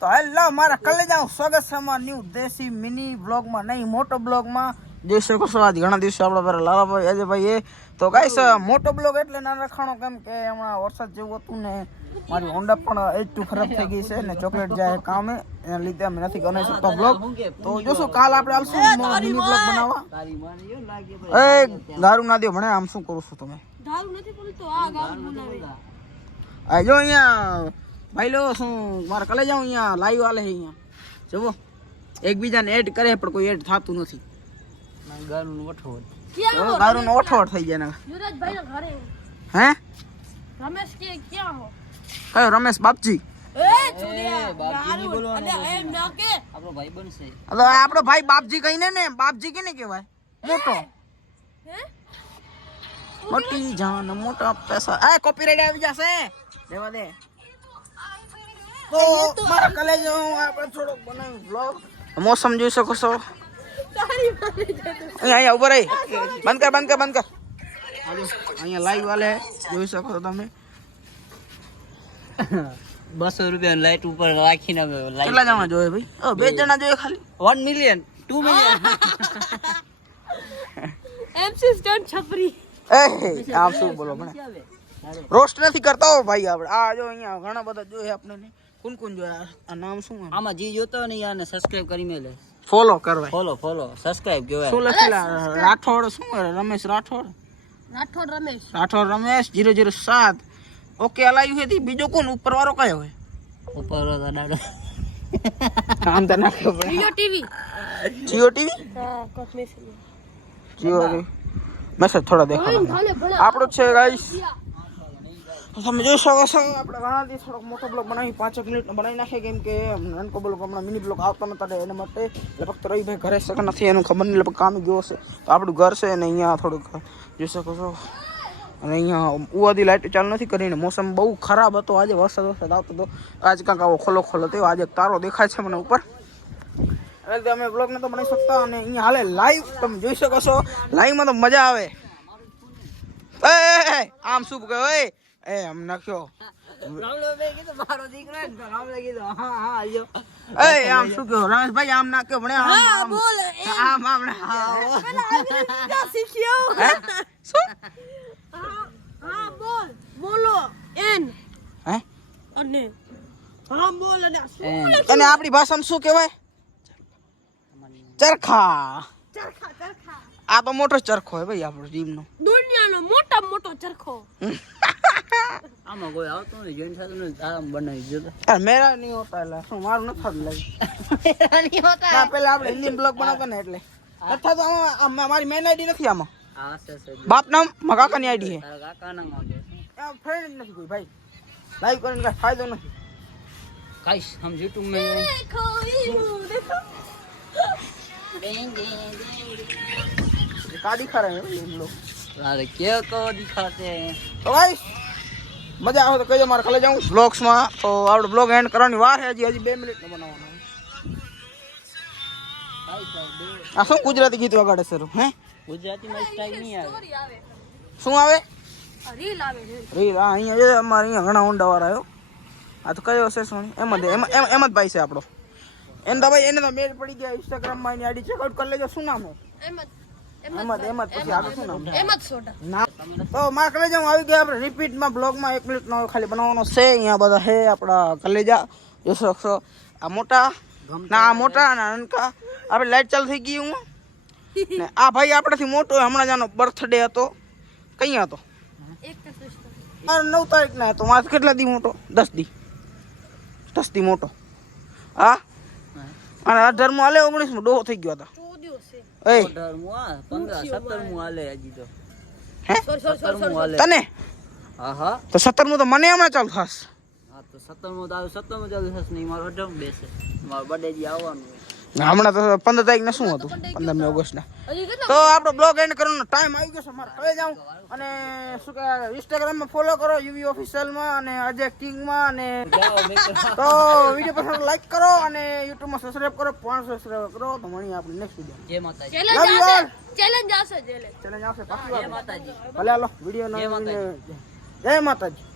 તો હેલો મારા કલેજાઓ સ્વાગત છે અમારા ન્યુ દેશી મિની બ્લોગમાં નહીં મોટો બ્લોગમાં જોઈ શકો છો આજ ઘણા દિવસે આપણા પેલા લાલાભાઈ અજયભાઈ એ તો ગાઈસ મોટો બ્લોગ એટલે ના રખાણો કેમ કે હમણાં વરસાદ જેવું હતું ને મારી હોન્ડા પણ એટલું ખરાબ થઈ ગઈ છે ને ચોકલેટ જાય કામે એના લીધે અમે નથી બનાવી શકતા બ્લોગ તો જોશું કાલ આપણે આવશું મિની બ્લોગ બનાવવા એ દારૂ ના દો ભણે આમ શું કરું છું તમે દારૂ નથી બોલતો આ ગામ બનાવે આ જો અહીંયા ભાઈ લો શું મારે કલે જાઉં અહીંયા લાઈવ આલે છે અહીંયા જુઓ એકબીજાને એડ કરે પણ કોઈ એડ થતું નથી દારૂનો ઓઠોટ થઈ જાય ને યુવરાજભાઈ ના ઘરે હે રમેશ કે ક્યાં હો કયો રમેશ બાપજી એ છોડિયા બાપજી ની બોલવાનો અલે એમ ના કે આપણો ભાઈ બનશે અલે આપણો ભાઈ બાપજી કહીને ને બાપજી કેને કહેવાય મોટો હે મોટી જાન મોટા પૈસા આ કોપીરાઈટ આવી જશે દેવા દે તો મારા કલેજ આપણે થોડો બનાવી વ્લોગ મોસમ જોઈ શકો છો અહીંયા ઉભો રહી બંધ કર અહીંયા લાઈવ વાલે જોઈ શકો છો તમે 200 રૂપિયા લાઈટ ઉપર રાખીને કેટલા જણા જોયે ભાઈ બે જણા જોયે ખાલી 1 મિલિયન 2 મિલિયન એમસી સ્ટન્ટ છપરી એ આમ શું બોલો મને રોસ્ટ નથી કરતા હો ભાઈ આપણે આ જો અહીંયા ઘણા બધા જોયે આપણે કોણ જોયા આ નામ શું આમાં જી જોતો ને યાર ને સબસ્ક્રાઇબ કરી મેલે ફોલો કરવા ફોલો સબસ્ક્રાઇબ કહેવાય શું લખેલા રાઠોડ શું રમેશ રાઠોડ રમેશ 007 ઓકે અલાયું હે તી બીજો કોણ ઉપર વાળો કયો હોય ઉપર વાળો દાડો કામ તો ના ખબર જીઓ ટીવી હા કોસ્મેસ જીઓ મેસેજ થોડા દેખાડો આપણો છે ગાઈસ તમે જોઈ શકો છો આપણે ઘણા દિવસ થોડોક મોટો બ્લોગ બનાવી 5 મિનિટ બનાવી નાખીએ કેમ કે નાનકો બ્લોગ હમણાં મિની બ્લોગ આવતા નતા એના માટે એટલે ફક્ત રવિભાઈ ઘરે શકે નથી એનું ખબર નહીં લગભગ કામ ગયો હશે તો આપણું ઘર છે અને અહીંયા થોડુંક જોઈ શકો છો અને અહીંયા ઉવાદી લાઇટ ચાલુ નથી કરીને મોસમ બહુ ખરાબ હતો આજે વરસાદ આવતો હતો આજ કાંક આવો ખોલો થયો આજે તારો દેખાય છે મને ઉપર એટલે અમે બ્લોગ નતો બનાવી શકતા અને અહીંયા હાલે લાઈવ તમે જોઈ શકો છો લાઈવમાં તો મજા આવે એ આમ શું કહે ઓય એ આમ નાખ્યો મારો દીકરો નામ લખી દો હા આયો એ આમ શું કહો રમેશભાઈ આમ નાખ્યો ભણે હા બોલ આમ પેલા શીખ્યો હે શું હા બોલો એન હે અને હા બોલ અને અને આપણી ભાષામાં શું કહેવાય ચરખા આ તો મોટો ચરખો હે ભાઈ આપણો જીમનો દુનિયાનો મોટો ચરખો આમાં કોઈ આવતો નહીં જોઈન સાથે આરામ બનાવી જોતો યાર મેરા નહીં હોતા એટલે શું મારું નથી થતું લાગે નહીં હોતા ના પેલા આપણે હિન્દી બ્લોગ બનાવતા ને એટલે અથવા તો આમાં મારી મેન આઈડી નથી આમાં આ છે બાપ નામ મારા કાકાની આઈડી હે તારા કાકા ના માંગે આ ફ્રેન્ડ નથી કોઈ ભાઈ લાઈવ કરીને કઈ ફાયદો નથી गाइस हम YouTube में देखो देखो गाड़ी खा रहे हैं इन लोग अरे क्या को दिखाते हैं तो गाइस મજા આવે તો કહેજો મારે કાલે જાઉં બ્લોગ્સમાં તો આપણે બ્લોગ એન્ડ કરવાની વાર છે હજી 2 મિનિટનો બનાવવાનો આ શું ગુજરાતી ગીત વગાડે સર હે ગુજરાતી માં સ્ટાઈલ નહીં આવે શું આવે રીલ આવે રીલ આ અહીંયા અમારે અહીંયા ઘણા ઊંડા વાળા આવ્યો આ તો કયો છે સોની એમ જ ભાઈ છે આપણો એને તો ભાઈ એને તો મેળ પડી ગયા ઇન્સ્ટાગ્રામમાં એની આઈડી ચેકઆઉટ કરી લેજો શું નામ છે એમ જ પછી આગળ શું નામ એમજ સોડા ના તો મારા કલેજા આવી ગયા આપણે રિપીટમાં બ્લોગમાં 1 મિનિટનો ખાલી બનાવવાનો છે અહીંયા બધા છે આપણા કલેજા જોઈ શકશો આ મોટા ના આ મોટા ના નાનકા આપણે લાઈટ ચાલુ થઈ ગઈ હું ને આ ભાઈ આપણાથી મોટો હમણાં જાનો બર્થડે હતો કઈ હતો 9 તારીખ ના હતો મારે કેટલા દી મોટો 10 દી મોટો હા અને 18 હાલે 19 ડોહો થઈ ગયો હતા એ 15 17 હાલે હજી તો હે હાલે તને હા તો 17 તો મને હમણાં ચાલુ થાસ હા તો 17 ચાલુ થશે નહીં મારો 18 બેસે મારો બર્થડે જી આવવાનું હમણાં તો 15 તારીખ ને શું હતું 15 ઓગસ્ટ ના તો આપણો બ્લોગ એન્ડ કરવાનો ટાઈમ આવી ગયો છે મારે હવે જાઉં અને શું કહે ઇન્સ્ટાગ્રામમાં ફોલો કરો યુવી ઓફિશિયલમાં અને અજય કિંગમાં અને તો વિડીયો પસંદ લાઈક કરો અને યુટ્યુબમાં સબસ્ક્રાઇબ કરો 500 સબસ્ક્રાઇબ કરો તો મળીએ આપણે નેક્સ્ટ વિડીયો જય માતાજી ચેલેન્જ આવશે પાકી વાત જય માતાજી ભલે હાલો વિડીયો જય માતાજી